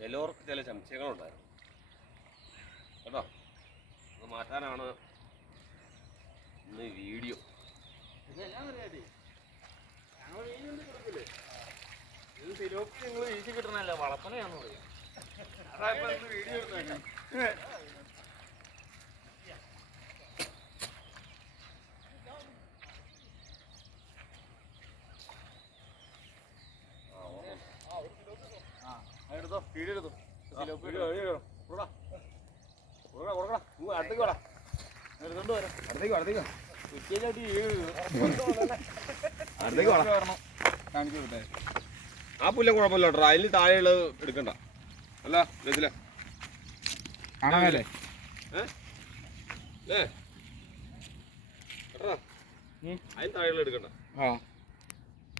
ചിലവർക്ക് ചില സംശയങ്ങളുണ്ടായിരുന്നു കേട്ടോ. അത് മാറ്റാനാണ് ഇന്ന് വീഡിയോ. നിങ്ങൾ വീശി കിട്ടണല്ലേ, വളപ്പനയാന്ന് പറയാം. വീഡിയോ എടുത്തോ, വീഡിയോ എടുത്തോ. അടുത്തേക്ക് വേണം, എടുത്തോണ്ട് വരാം. അടുത്തേക്ക് അടുത്തേക്ക് വരണം. കാണിച്ചു കൊടുത്തേ. ആ പുല്ല കുഴപ്പമില്ല കേട്ടോ, അതിന് താഴെയുള്ള എടുക്കണ്ട. അല്ല ഇതില കാണാമല്ലേ അതിന് താഴെയുള്ള എടുക്കണ്ട. ആ